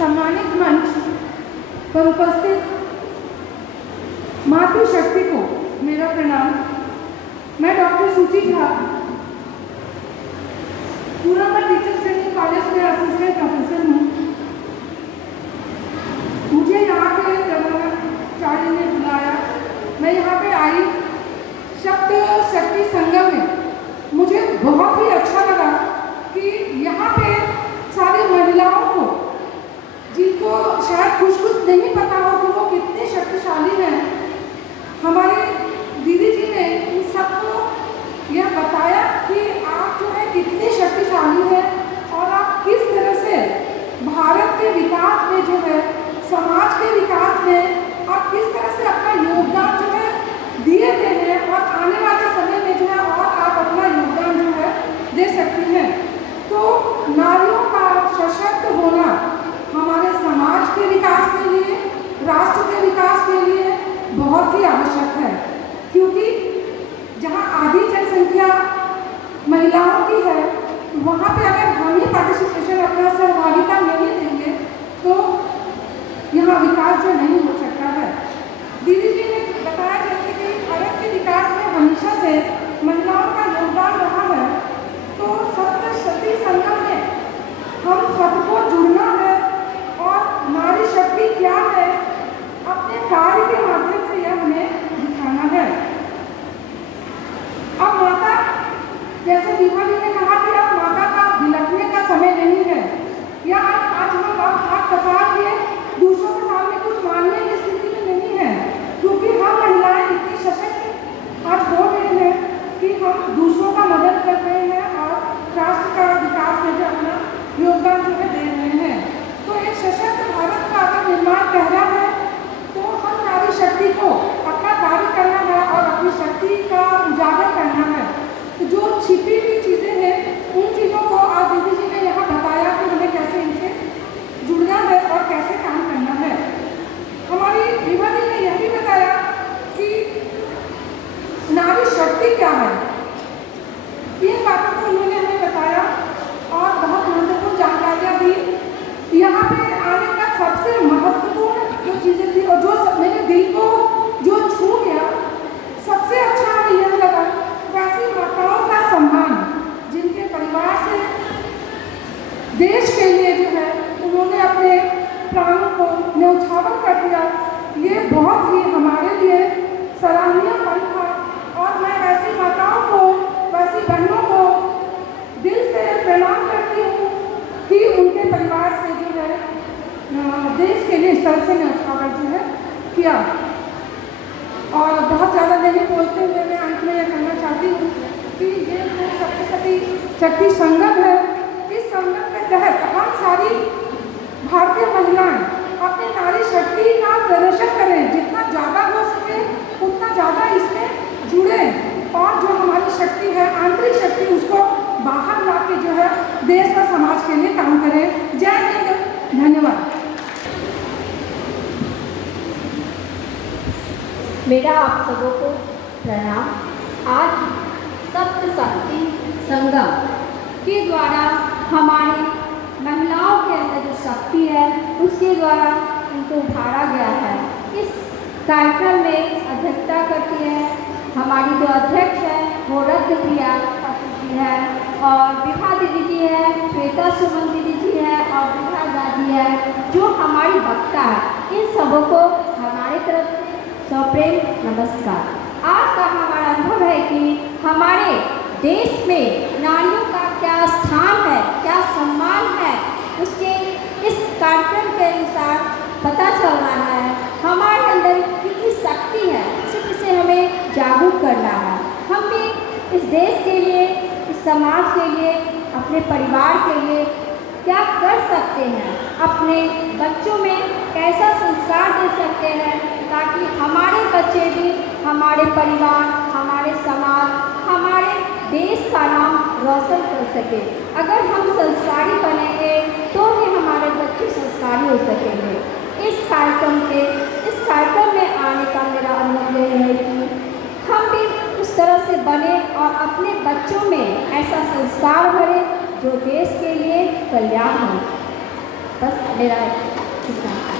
सम्मानित मंच पर उपस्थित मातृशक्ति को मेरा प्रणाम। मैं डॉक्टर सुची झा, पूर्णा टीचर्स ट्रेनिंग कॉलेज में असिस्टेंट प्रोफेसर हूँ। मुझे यहाँ पे प्रधानाचार्य ने बुलाया, मैं यहाँ पे आई। शब्द शक्ति संगम में मुझे बहुत ही अच्छा लगा कि यहाँ पे सारी महिलाओं को, जिनको शायद कुछ नहीं पता हो कि वो कितने शक्तिशाली हैं, हमारे दीदी जी ने इन सबको यह बताया कि आप जो है कितने शक्तिशाली हैं और आप किस तरह से भारत के विकास में जो है, समाज के विकास में आप किस तरह से अपना योगदान जो है दिए हुए हैं और आने वाले समय में जो है और आप अपना योगदान जो है दे सकती हैं। तो नारियों का सशक्त होना हमारे समाज के विकास के लिए, राष्ट्र के विकास के लिए बहुत ही आवश्यक है, क्योंकि जहाँ आधी जनसंख्या महिलाओं की है, वहाँ पे अगर हम ही पार्टिसिपेशन, अपना सहभागिता नहीं देंगे तो यहाँ विकास जो नहीं हो सकता है। दीदी जी ने बताया जैसे कि भारत के विकास में हमेशा से महिलाओं का योगदान रहा है, तो सप्त शक्ति संगम में हम सबको जुड़ना है और नारी शक्ति क्या है अपने कार्य के माध्यम से यह हमें दिखाना है। अब माता, जैसे दीपा जी ने कहा कि अब माता का बिलखने का समय नहीं है, या आज हम हाथ पसार के दूसरों के सामने कुछ मानने की स्थिति में नहीं है, क्योंकि हम महिलाएं इतनी सशक्त आज हो गए हैं कि हम दूसरों का मदद कर रहे हैं और राष्ट्र का विकास में जो अपना योगदान जो है दे रहे हैं। तो एक सशक्त भारत का अगर निर्माण कर रहा है तो हम नारी शक्ति को अपना कार्य करना है और अपनी शक्ति का उजागर करना है। तो जो छिपी हुई चीज़ें हैं उन चीज़ों को आज दीदी जी ने यहाँ बताया कि हमें कैसे इनसे जुड़ना है और कैसे काम करना है। हमारी विभा जी ने यह भी बताया कि नारी शक्ति क्या है, इन बातों को उन्होंने हमें बताया और बहुत महत्वपूर्ण जानकारियाँ दी। यहाँ पे आने का सबसे महत्वपूर्ण जो चीज़ें थी और जो मेरे दिल को जो छू गया, सबसे अच्छा हमें यह लगा वैसी माताओं का सम्मान, जिनके परिवार से देश के लिए जो है उन्होंने अपने प्राणों को न्यौछावर कर दिया। ये बहुत ही हमारे लिए सराहनीय पल था और मैं वैसी माताओं को, वैसी बहनों को दिल से प्रणाम करती हूँ कि उनके परिवार से जो है देश के लिए इस तरह से न्यौछावर जो है किया। और बहुत ज़्यादा नहीं बोलते हुए मैं अंत में यह कहना चाहती हूँ कि ये जो शक्ति संगम है, इस संगम के तहत हम सारी भारतीय महिलाएं अपनी नारी शक्ति का प्रदर्शन करें, जितना ज़्यादा हो सके उतना ज़्यादा इसमें जुड़े और जो हमारी शक्ति है, आंतरिक शक्ति, उसको बाहर ला के जो है देश और समाज के लिए काम करें। जय हिंद, धन्यवाद। मेरा आप सबों को प्रणाम। आज सप्त शक्ति संगम के द्वारा हमारी महिलाओं के अंदर जो शक्ति है उसके द्वारा उनको उभारा गया है। इस कार्यक्रम में अध्यक्षता करती है हमारी जो अध्यक्ष है वो रत्नप्रिया जी है, और विभा दीदी जी है, श्वेता सुमन दीदी जी है और विभा दादी है जो हमारी वक्ता है। इन सबों को हमारे तरफ से सप्रेम नमस्कार। आज का हमारा अनुभव है कि हमारे देश में नारियों का क्या स्थान है, क्या सम्मान है, उसके इस कार्यक्रम के अनुसार पता चल रहा है। हमारे अंदर कितनी शक्ति है, सिर्फ इसे हमें जागरूक करना है। हम भी इस देश के लिए, इस समाज के लिए, अपने परिवार के लिए क्या कर सकते हैं, अपने बच्चों में कैसा संस्कार दे सकते हैं ताकि हमारे बच्चे भी हमारे परिवार, हमारे समाज, हमारे देश का नाम रोशन कर सके। अगर हम संस्कारी बनेंगे तो ही हमारे बच्चे संस्कारी हो सकेंगे। इस कार्यक्रम में आने का मेरा अनुभव यह है कि हम भी उस तरह से बने और अपने बच्चों में ऐसा संस्कार भरें जो देश के लिए कल्याण हो। बस मेरा सिखाता है।